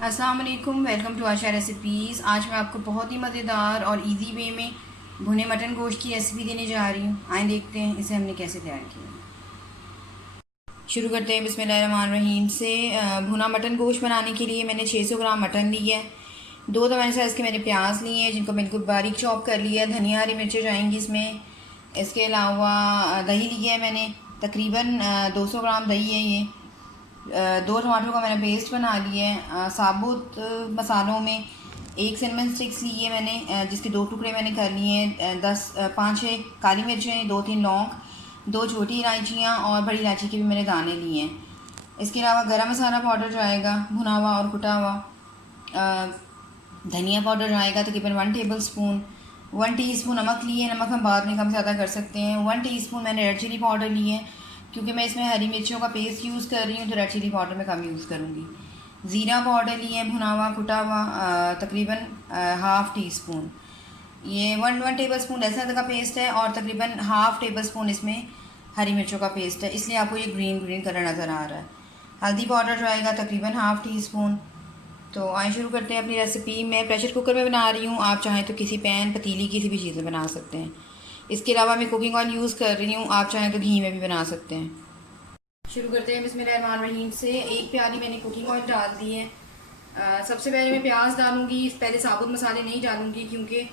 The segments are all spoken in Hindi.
अस्सलाम वालेकुम, वेलकम टू आशा रेसिपीज़। आज मैं आपको बहुत ही मज़ेदार और इजी वे में भुने मटन गोश्त की रेसिपी देने जा रही हूँ। आइए देखते हैं इसे हमने कैसे तैयार किया। शुरू करते हैं बिस्मिल्लाहिर्रहमानिर्रहीम से। भुना मटन गोश्त बनाने के लिए मैंने 600 ग्राम मटन लिया है। 2 तमाम साइज़ के मैंने प्याज लिए हैं जिनको बिल्कुल बारीक चॉप कर लिया है। धनिया हरी मिर्चें जाएंगी इसमें। इसके अलावा दही लिया है मैंने, तकरीबन 200 ग्राम दही है ये। 2 टमाटरों का मैंने पेस्ट बना लिया है। साबुत मसालों में एक सिनेमन स्टिक्स ली है मैंने, जिसके 2 टुकड़े मैंने कर लिए हैं। 5-6 काली मिर्चें, 2-3 लौंग, 2 छोटी इलायचियाँ और बड़ी इलायची के भी मैंने दाने लिए हैं। इसके अलावा गरम मसाला पाउडर जाएगा, भुना हुआ और कुटा हुआ। धनिया पाउडर जाएगा तकरीबन 1 टेबल स्पून। 1 टीस्पून नमक लिए, नमक हम बाद में कम ज़्यादा कर सकते हैं। 1 टीस्पून मैंने रेड चिली पाउडर लिए है, क्योंकि मैं इसमें हरी मिर्चों का पेस्ट यूज़ कर रही हूँ तो रेड चिली पाउडर मैं कम यूज़ करूँगी। ज़ीरा पाउडर लिए हैं भुना हुआ कुटा हुआ, तकरीबन हाफ़ टी स्पून। ये वन टेबल स्पून लहसुन का पेस्ट है और तकरीबन हाफ़ टेबल स्पून इसमें हरी मिर्चों का पेस्ट है, इसलिए आपको ये ग्रीन ग्रीन कलर नज़र आ रहा है। हल्दी पाउडर जो आएगा तकरीबन हाफ़ टी स्पून। तो आइए शुरू करते हैं अपनी रेसिपी। मैं प्रेशर कुकर में बना रही हूँ, आप चाहें तो किसी पैन पतीली किसी भी चीज़ में बना सकते हैं। इसके अलावा मैं कुकिंग ऑयल यूज़ कर रही हूँ, आप चाहें तो घी में भी बना सकते हैं। शुरू करते हैं बिस्मिल्लाहिर्रहमानिर्रहीम से। 1 प्याली मैंने कुकिंग ऑयल डाल दी है। सबसे पहले मैं प्याज डालूंगी, पहले साबुत मसाले नहीं डालूंगी, क्योंकि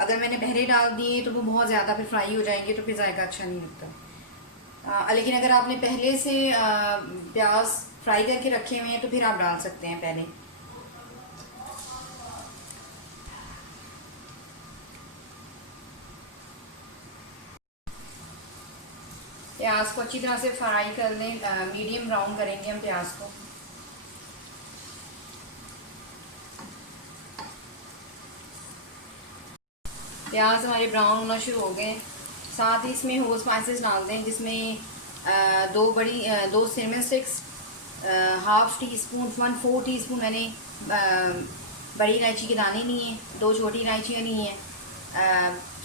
अगर मैंने पहले डाल दिए तो वो बहुत ज़्यादा फिर फ्राई हो जाएंगे तो फिर जायका अच्छा नहीं लगता। लेकिन अगर आपने पहले से प्याज फ्राई करके रखे हुए हैं तो फिर आप डाल सकते हैं पहले। प्याज को अच्छी तरह से फ्राई कर लें, मीडियम ब्राउन करेंगे हम प्याज को। प्याज हमारे ब्राउन होना शुरू हो गए। साथ ही इसमें होल स्पाइसेस डाल दें, जिसमें 2 cinnamon sticks, half tea spoon 1/4 tea spoon मैंने बड़ी इलायची के दाने लिए हैं, 2 छोटी इलायचियाँ ली हैं,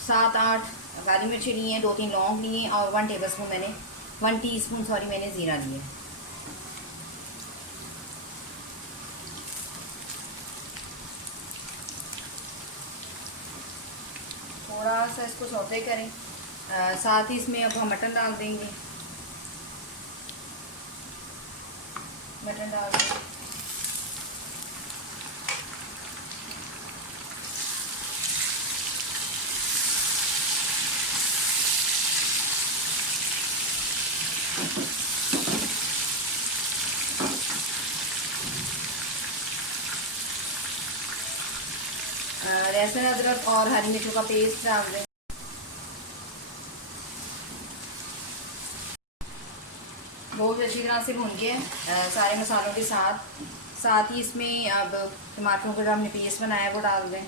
7-8 काली मिर्चें ली हैं, 2-3 लौंग लिए हैं और 1 टेबल स्पून मैंने 1 टीस्पून मैंने ज़ीरा लिया है। थोड़ा सा इसको सौते करें। साथ ही इसमें अब हम मटन डाल देंगे। मटन डाल दें। लहसुन अदरक और हरी मिर्चों का पेस्ट डाल दें। बहुत अच्छी तरह से भून के सारे मसालों के साथ ही इसमें अब टमाटरों का जो हमने पेस्ट बनाया है वो डाल दें।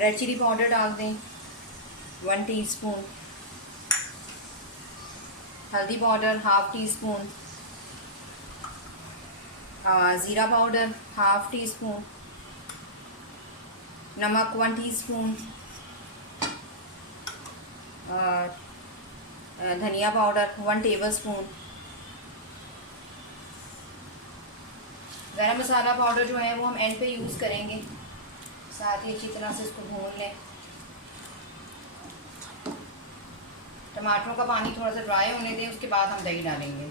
रेड चिली पाउडर डाल दें 1 टीस्पून। हल्दी पाउडर हाफ़ टी स्पून। ज़ीरा पाउडर हाफ़ टी स्पून। नमक 1 टीस्पून। धनिया पाउडर 1 टेबल स्पून। गरम मसाला पाउडर जो है वो हम एंड पे यूज़ करेंगे। साथ ही अच्छी तरह से इसको भून लें। टमाटरों का पानी थोड़ा सा ड्राई होने दें, उसके बाद हम दही डालेंगे।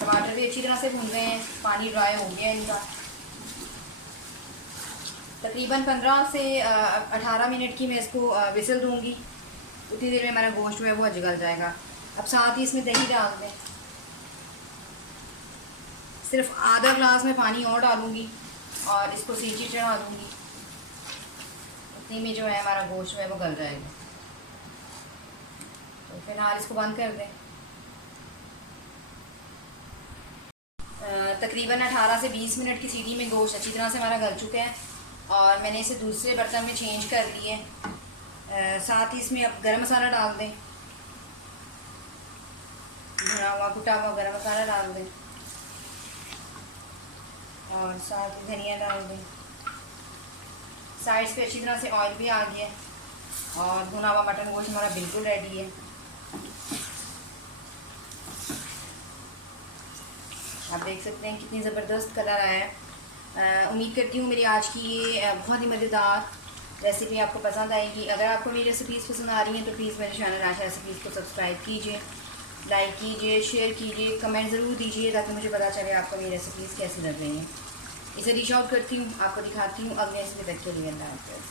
टमाटर भी अच्छी तरह से भून रहे हैं, पानी ड्राई हो गया इनका। तकरीबन 15 से 18 मिनट की मैं इसको विसल दूंगी। उतनी देर में हमारा गोश्त जो है वो गल जाएगा। अब साथ ही इसमें दही डाल दें। सिर्फ आधा ग्लास में पानी और डालूंगी और इसको सीटी चढ़ा दूंगी। उतनी में जो है हमारा गोश्त जो है वो गल जाएगा। तो फिलहाल इसको बंद कर दें। तकरीबन 18 से 20 मिनट की सीटी में गोश्त अच्छी तरह से हमारा गल चुका है और मैंने इसे दूसरे बर्तन में चेंज कर लिए। साथ ही इसमें अब गरम मसाला डाल दें। भुना हुआ कुटा हुआ गरम मसाला डाल दें और साथ ही धनिया डाल दें। साइड्स पे अच्छी तरह से ऑयल भी आ गया और भुना हुआ मटन गोश्त हमारा बिल्कुल रेडी है। आप देख सकते हैं कितनी ज़बरदस्त कलर आया है। उम्मीद करती हूँ मेरी आज की ये बहुत ही मज़ेदार रेसिपी आपको पसंद आएगी। अगर आपको मेरी रेसिपीज़ पसंद आ रही हैं तो प्लीज़ मेरे चैनल आशा रेसिपीज़ को सब्सक्राइब कीजिए, लाइक कीजिए, शेयर कीजिए, कमेंट ज़रूर दीजिए ताकि मुझे पता चले आपको मेरी रेसिपीज़ कैसी लग रही हैं। इसे डिश आउट करती हूँ, आपको दिखाती हूँ। अगले रेसिपी तक के लिए अल्लाह हाफ़िज़।